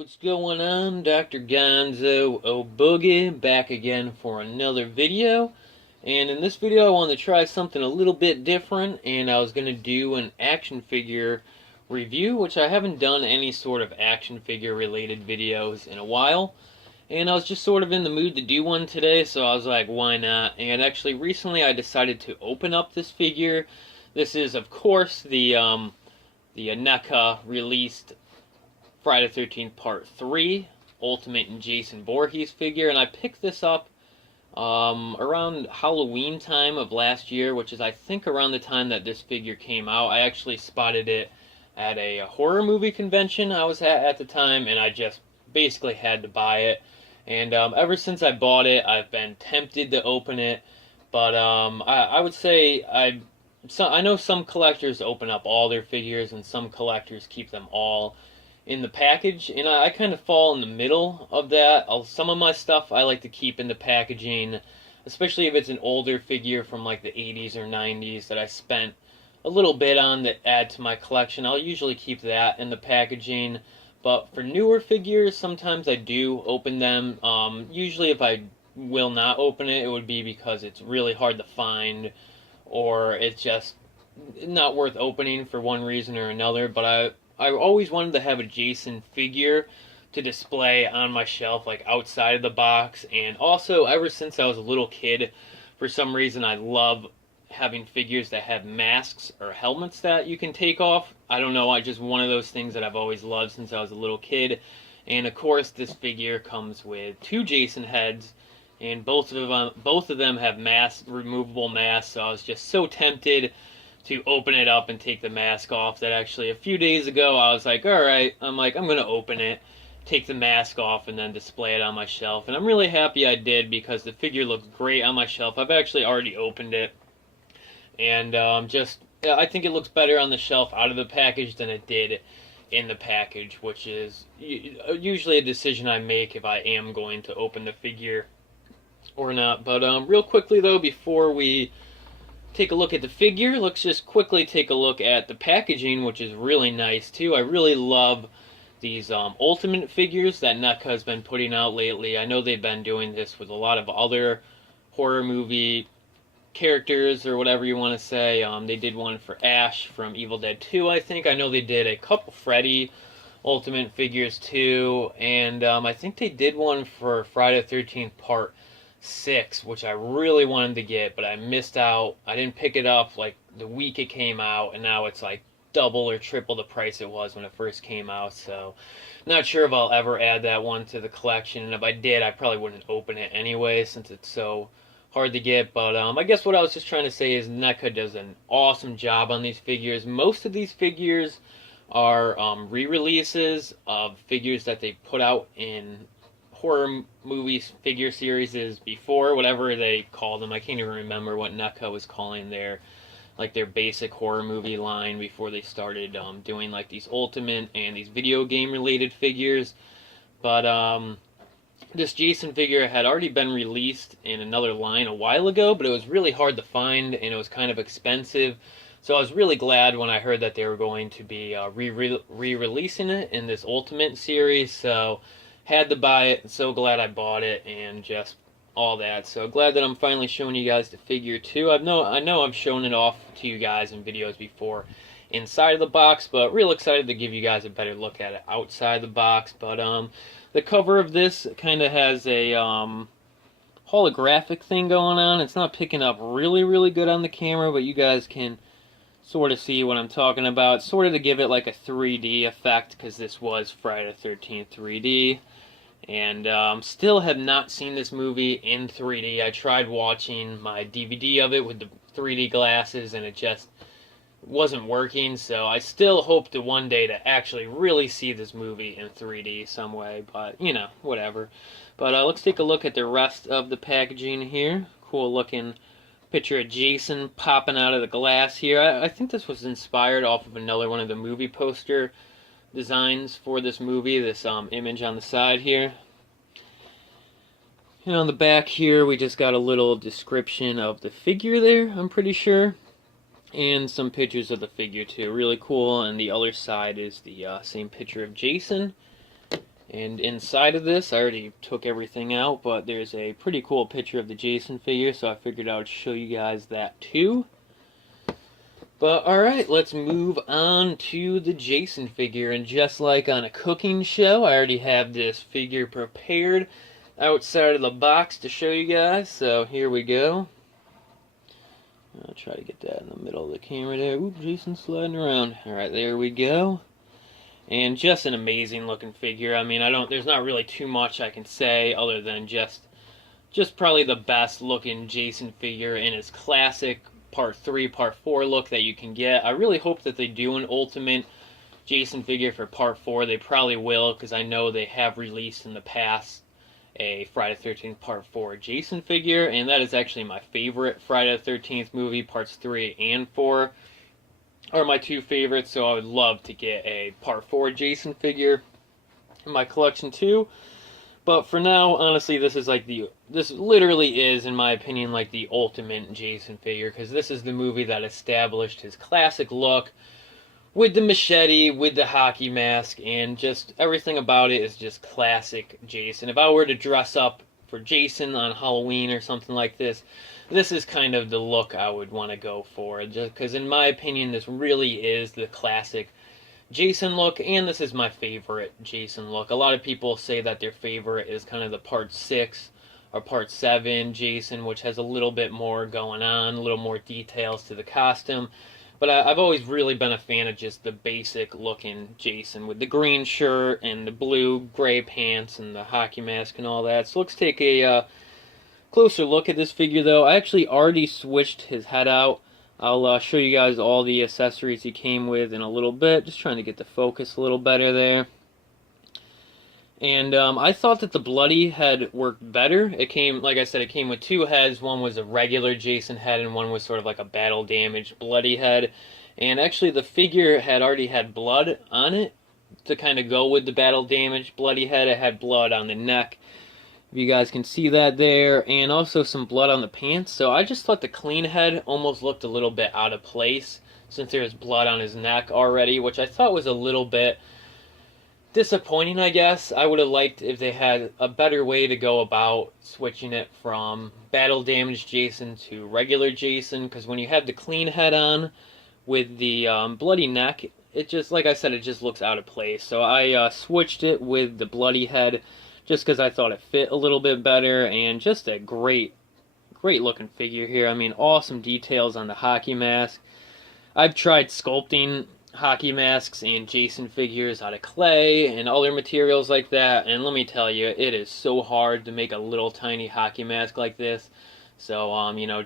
What's going on? Dr. Gonzo O'Boogie back again for another video. And in this video I wanted to try something a little bit different, and I was going to do an action figure review, which I haven't done any sort of action figure related videos in a while. And I was just sort of in the mood to do one today, so I was like, why not? And actually recently I decided to open up this figure. This is, of course, the NECA released Friday the 13th Part 3 Ultimate and Jason Voorhees figure, and I picked this up around Halloween time of last year, which is I think around the time that this figure came out. I actually spotted it at a horror movie convention I was at the time, and I just basically had to buy it. And ever since I bought it, I've been tempted to open it, but I would say I know some collectors open up all their figures, and some collectors keep them all in the package, and I kind of fall in the middle of that. Some of my stuff I like to keep in the packaging, especially if it's an older figure from like the 80s or 90s that I spent a little bit on that add to my collection. I'll usually keep that in the packaging, but for newer figures, sometimes I do open them. Usually if I will not open it, it would be because it's really hard to find, or it's just not worth opening for one reason or another. But I always wanted to have a Jason figure to display on my shelf, like outside of the box. And also, ever since I was a little kid, for some reason I love having figures that have masks or helmets that you can take off. I don't know, I just one of those things that I've always loved since I was a little kid. And of course, this figure comes with two Jason heads, and both of them have removable masks. So I was just so tempted to open it up and take the mask off that actually a few days ago I was like, alright, I'm going to open it, take the mask off, and then display it on my shelf. And I'm really happy I did, because the figure looks great on my shelf. I've actually already opened it, and I think it looks better on the shelf out of the package than it did in the package, which is usually a decision I make if I am going to open the figure or not. But real quickly though, before we take a look at the figure, let's just quickly take a look at the packaging, which is really nice too. I really love these Ultimate figures that NECA has been putting out lately. I know they've been doing this with a lot of other horror movie characters, or whatever you want to say. They did one for Ash from Evil Dead 2, I think. I know they did a couple Freddy Ultimate figures too, and I think they did one for Friday the 13th Part 6, which I really wanted to get, but I missed out. I didn't pick it up like the week it came out, and now it's like double or triple the price it was when it first came out. So not sure if I'll ever add that one to the collection, and if I did, I probably wouldn't open it anyway since it's so hard to get. But I guess what I was just trying to say is NECA does an awesome job on these figures. Most of these figures are re-releases of figures that they put out in horror movies figure series before, whatever they call them. I can't even remember what NECA was calling their basic horror movie line before they started doing like these Ultimate and these video game related figures. But this Jason figure had already been released in another line a while ago, but it was really hard to find, and it was kind of expensive. So I was really glad when I heard that they were going to be re-releasing it in this Ultimate series. So had to buy it. So glad I bought it, and just all that. So glad that I'm finally showing you guys the figure too. I know I've shown it off to you guys in videos before inside of the box, but real excited to give you guys a better look at it outside the box. But the cover of this kind of has a holographic thing going on. It's not picking up really good on the camera, but you guys can sort of see what I'm talking about. Sort of to give it like a 3D effect, because this was Friday the 13th 3D. And still have not seen this movie in 3D. I tried watching my DVD of it with the 3D glasses, and it just wasn't working. So I still hope to one day to actually really see this movie in 3D some way. But, you know, whatever. But let's take a look at the rest of the packaging here. Cool looking picture of Jason popping out of the glass here. I think this was inspired off of another one of the movie poster designs for this movie, this image on the side here. And on the back here, we just got a little description of the figure there, I'm pretty sure. And some pictures of the figure too. Really cool. And the other side is the same picture of Jason. And inside of this, I already took everything out, but there's a pretty cool picture of the Jason figure, so I figured I would show you guys that too. But alright, let's move on to the Jason figure. And just like on a cooking show, I already have this figure prepared outside of the box to show you guys. So here we go. I'll try to get that in the middle of the camera there. Oop, Jason's sliding around. Alright, there we go. And just an amazing looking figure. I mean, there's not really too much I can say other than just probably the best looking Jason figure in his classic Part 3, Part 4 look that you can get. I really hope that they do an Ultimate Jason figure for Part 4. They probably will, because I know they have released in the past a Friday the 13th Part 4 Jason figure, and that is actually my favorite Friday the 13th movie. Parts 3 and 4 are my two favorites, so I would love to get a Part 4 Jason figure in my collection too. But for now, honestly, this literally is, in my opinion, like the ultimate Jason figure, because this is the movie that established his classic look with the machete, with the hockey mask, and just everything about it is just classic Jason. If I were to dress up for Jason on Halloween or something like this, this is kind of the look I would want to go for, just because in my opinion, this really is the classic Jason look, and this is my favorite Jason look. A lot of people say that their favorite is kind of the Part 6 or Part 7 Jason, which has a little bit more going on, a little more details to the costume. But I've always really been a fan of just the basic looking Jason with the green shirt and the blue-gray pants and the hockey mask and all that. So let's take a closer look at this figure, though. I actually already switched his head out. I'll show you guys all the accessories he came with in a little bit. Just trying to get the focus a little better there. And I thought that the bloody head worked better. It came, like I said, it came with two heads. One was a regular Jason head, and one was sort of like a battle-damaged bloody head. And actually, the figure had already had blood on it to kind of go with the battle-damaged bloody head. It had blood on the neck. If you guys can see that there, and also some blood on the pants. So I just thought the clean head almost looked a little bit out of place since there was blood on his neck already, which I thought was a little bit disappointing, I guess. I would have liked if they had a better way to go about switching it from battle damaged Jason to regular Jason, because when you have the clean head on with the bloody neck, it just, like I said, it just looks out of place. So I switched it with the bloody head, just because I thought it fit a little bit better, and just a great looking figure here. I mean, awesome details on the hockey mask. I've tried sculpting hockey masks and Jason figures out of clay and other materials like that, and let me tell you, it is so hard to make a little tiny hockey mask like this. So, you know,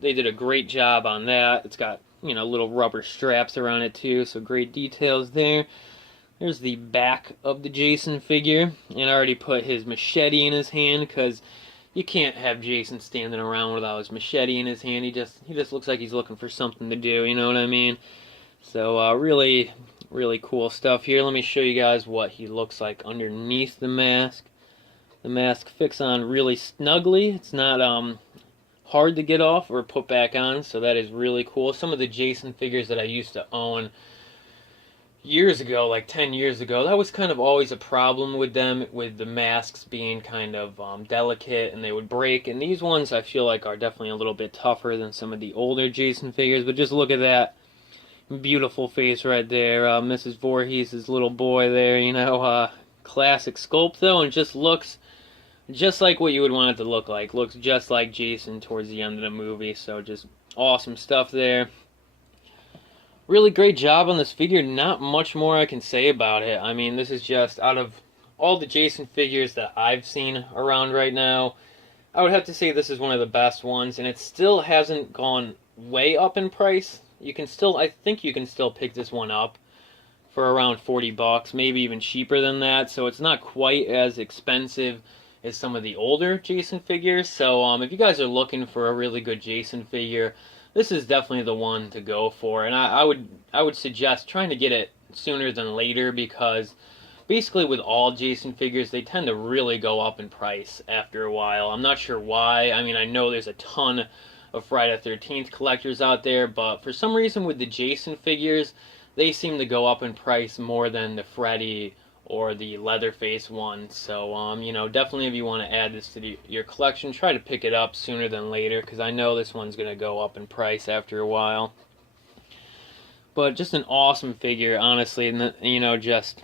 they did a great job on that. It's got, you know, little rubber straps around it too, so great details there. There's the back of the Jason figure, and I already put his machete in his hand, because you can't have Jason standing around without his machete in his hand. He just looks like he's looking for something to do, you know what I mean? So really cool stuff here. Let me show you guys what he looks like underneath the mask. The mask fits on really snugly. It's not hard to get off or put back on, so that is really cool. Some of the Jason figures that I used to own years ago, like 10 years ago, that was kind of always a problem with them, with the masks being kind of delicate and they would break. And these ones I feel like are definitely a little bit tougher than some of the older Jason figures. But just look at that beautiful face right there, Mrs. Voorhees' little boy there, you know, classic sculpt though, and just looks just like what you would want it to look like. Looks just like Jason towards the end of the movie, so just awesome stuff there. Really great job on this figure. Not much more I can say about it. I mean, this is just, out of all the Jason figures that I've seen around right now, I would have to say this is one of the best ones, and it still hasn't gone way up in price. You can still, I think you can still pick this one up for around 40 bucks, maybe even cheaper than that, so it's not quite as expensive as some of the older Jason figures. So if you guys are looking for a really good Jason figure, this is definitely the one to go for, and I would suggest trying to get it sooner than later, because basically with all Jason figures, they tend to really go up in price after a while. I'm not sure why. I mean, I know there's a ton of Friday the 13th collectors out there, but for some reason with the Jason figures, they seem to go up in price more than the Freddy or the Leatherface one. So, you know, definitely if you want to add this to your collection, try to pick it up sooner than later, because I know this one's going to go up in price after a while. But just an awesome figure, honestly, and you know, just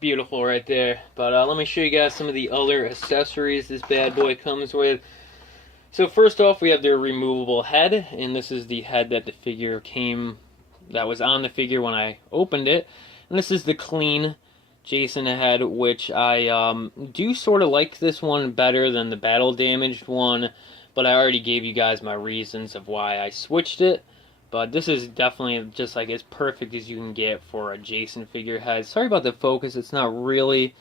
beautiful right there. But let me show you guys some of the other accessories this bad boy comes with. So first off, we have their removable head, and this is the head that the figure that was on the figure when I opened it. And this is the clean Jason head, which I do sort of like this one better than the battle damaged one, but I already gave you guys my reasons of why I switched it. But this is definitely just like as perfect as you can get for a Jason figure head. Sorry about the focus, it's not really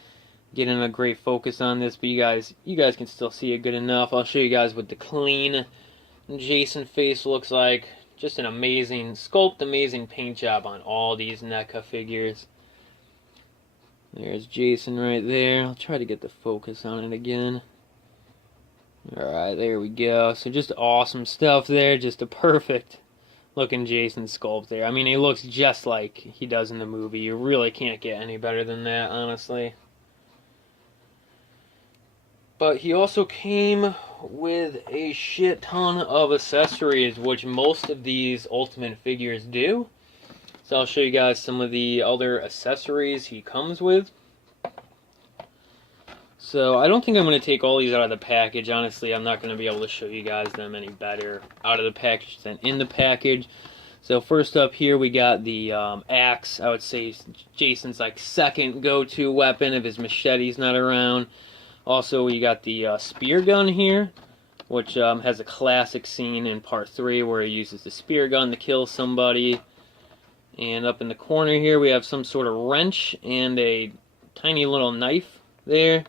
getting a great focus on this, but you guys can still see it good enough. I'll show you guys what the clean Jason face looks like. Just an amazing sculpt, amazing paint job on all these NECA figures. There's Jason right there. I'll try to get the focus on it again. Alright, there we go. So just awesome stuff there. Just a perfect looking Jason sculpt there. I mean, he looks just like he does in the movie. You really can't get any better than that, honestly. But he also came with a shit ton of accessories, which most of these Ultimate figures do. So I'll show you guys some of the other accessories he comes with. So I don't think I'm going to take all these out of the package. Honestly, I'm not going to be able to show you guys them any better out of the package than in the package. So first up here we got the axe. I would say Jason's like second go-to weapon if his machete's not around. Also, we got the spear gun here, which has a classic scene in part 3 where he uses the spear gun to kill somebody. And up in the corner here, we have some sort of wrench and a tiny little knife there.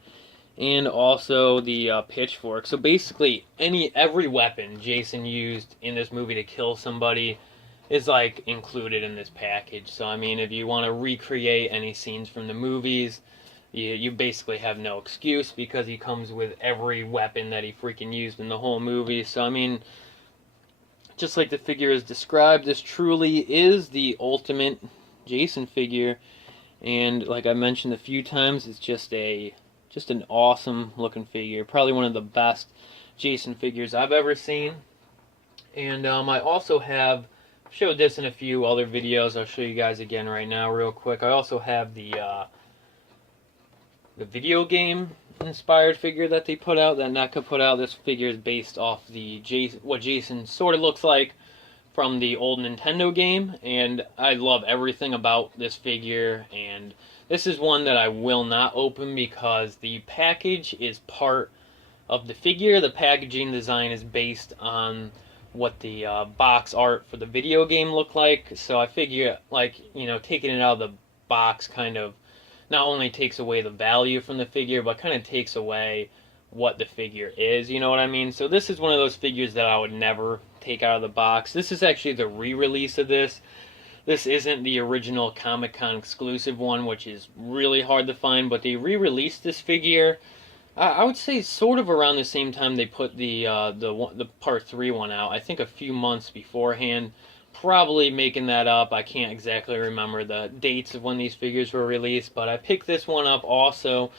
And also the pitchfork. So basically, every weapon Jason used in this movie to kill somebody is like included in this package. So I mean, if you want to recreate any scenes from the movies, you basically have no excuse, because he comes with every weapon that he freaking used in the whole movie. So I mean, just like the figure is described, this truly is the ultimate Jason figure. And like I mentioned a few times, it's just an awesome looking figure. Probably one of the best Jason figures I've ever seen. And I also have showed this in a few other videos. I'll show you guys again right now real quick. I also have the video game inspired figure that they put out, that NECA put out. This figure is based off what Jason sort of looks like from the old Nintendo game, and I love everything about this figure. And this is one that I will not open because the package is part of the figure. The packaging design is based on what the box art for the video game looked like. So I figure, like, you know, taking it out of the box kind of not only takes away the value from the figure, but kind of takes away what the figure is, you know what I mean? So this is one of those figures that I would never take out of the box. This is actually the re-release of this. This isn't the original Comic-Con exclusive one, which is really hard to find, but they re-released this figure, I would say sort of around the same time they put the Part 3 one out. I think a few months beforehand. Probably making that up. I can't exactly remember the dates of when these figures were released, but I picked this one up also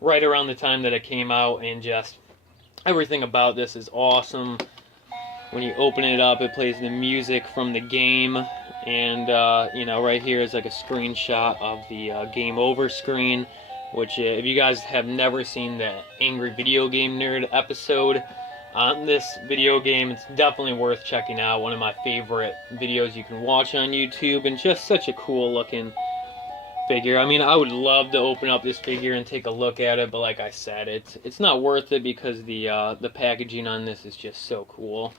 right around the time that it came out, and just everything about this is awesome. When you open it up, it plays the music from the game, and you know, right here is like a screenshot of the Game Over screen, which if you guys have never seen the Angry Video Game Nerd episode on this video game, it's definitely worth checking out. One of my favorite videos you can watch on YouTube, and just such a cool looking figure. I mean, I would love to open up this figure and take a look at it, but like I said, it's not worth it because the packaging on this is just so cool.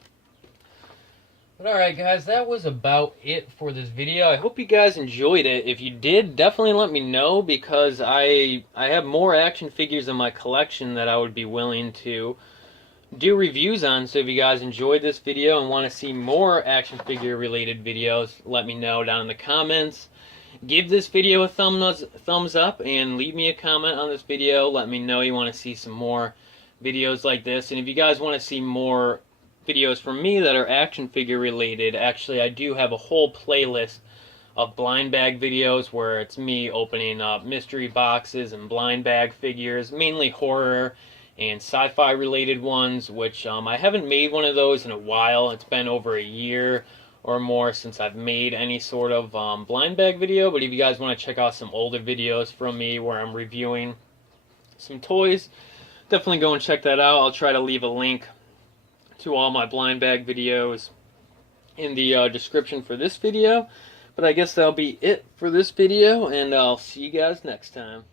But alright guys, that was about it for this video. I hope you guys enjoyed it. If you did, definitely let me know, because I have more action figures in my collection that I would be willing to do reviews on. So if you guys enjoyed this video and want to see more action figure related videos, let me know down in the comments. Give this video a thumbs up and leave me a comment on this video. Let me know you want to see some more videos like this. And if you guys want to see more videos from me that are action figure related, actually I do have a whole playlist of blind bag videos where it's me opening up mystery boxes and blind bag figures, mainly horror and sci-fi related ones, which I haven't made one of those in a while. It's been over a year or more since I've made any sort of blind bag video. But if you guys want to check out some older videos from me where I'm reviewing some toys, definitely go and check that out. I'll try to leave a link to all my blind bag videos in the description for this video. But I guess that'll be it for this video, and I'll see you guys next time.